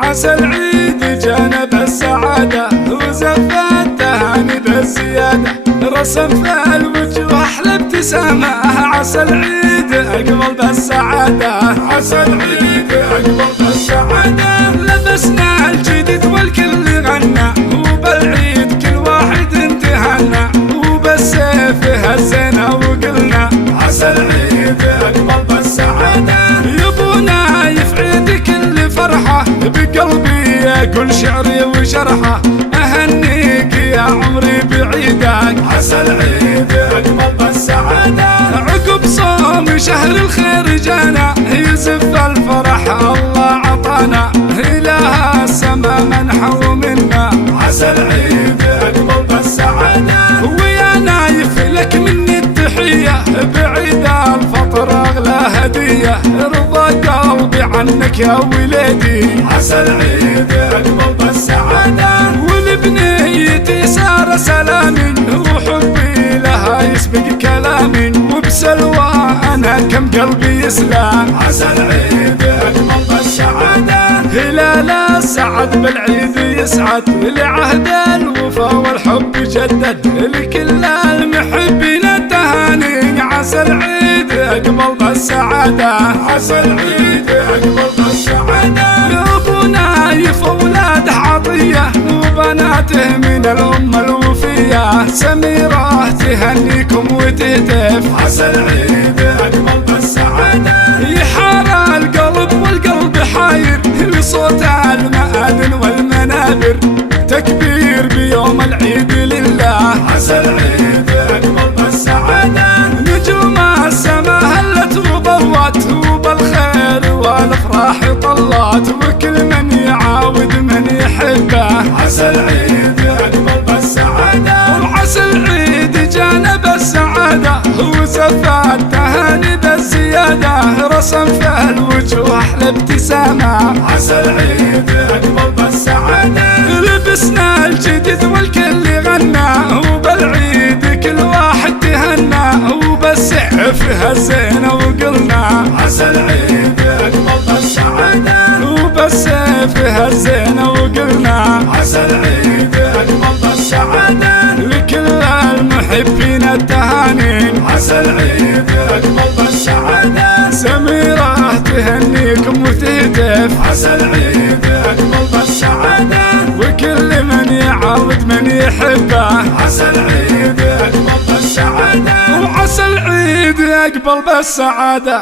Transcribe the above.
عسى العيد جانا بالسعادة وزف التهاني بالزيادة، رسم في الوجوه أحلى ابتسامة. عسى العيد أقبل بالسعادة، عسى العيد أقبل بالسعادة. لبسنا الجديد والكل غنى، وبالعيد كل واحد انتهنا، وبالسيف هزينا وقلنا عسى العيد أقبل بالسعادة. يبونا يفعيد كل فرحة، بقلبي أقول شعري وشرحه، أهنيك يا عمري بعيدك. عسى العيد أقبل بالسعادة، عقب صوم شهر الخير جانا، يزف الفرح الله عطانا، إله السما منحه منا. عسى العيد أقبل بالسعادة، ويا نايف لك مني التحية، بعيد الفطر أغلى هدية، رضا قلبي عنك يا وليدي. عسى العيد أقبل بالسعادة، ولبنيتي سار سلامي، وحبي لها يسبق كلامي، وبسلوى أنا كم قلبي يسلم. عسى العيد أقبل بالسعادة، هلال السعد بالعيد يسعد، لعهد الوفا والحب يجدد، لكل المحبين التهاني. عسى العيد أقبل بالسعادة، عسى العيد أقبل بالسعادة. أبونا يفولاد عطية، وبناته من الأم الوفية، سميرة تهنيكم وتهتف. عسى العيد أقبل بالسعادة، يحار القلب والقلب حاير، لصوت المآذن والمنابر، تكبير بيوم العيد لله. عسى العيد أقبل بالسعادة، نجوم السما هلت وضوت، وبالخير والافراح طلت، وكل من يعاود من يحبه. عسى العيد أقبل بالسعادة، وعسى العيد جانا بالسعادة، وزف التهاني بالزيادة، رسم في الوجوه أحلى ابتسامة. عسى العيد أقبل بالسعادة، لبسنا الجديد والكل غنى، وبالعيد كل واحد تهنى، وبالسيف هزينا وقلنا عسى العيد أقبل بالسعادة، وبالسيف هزينا وقلنا عسى العيد أقبل بالسعادة. لكل المحبين التهاني، عسى العيد أقبل بالسعادة. سميرة تهنيكم وتهتف، عسى العيد أقبل بالسعادة. وكل من يعاود من يحبه، عسى العيد أقبل بالسعادة، وعسى العيد أقبل بالسعادة.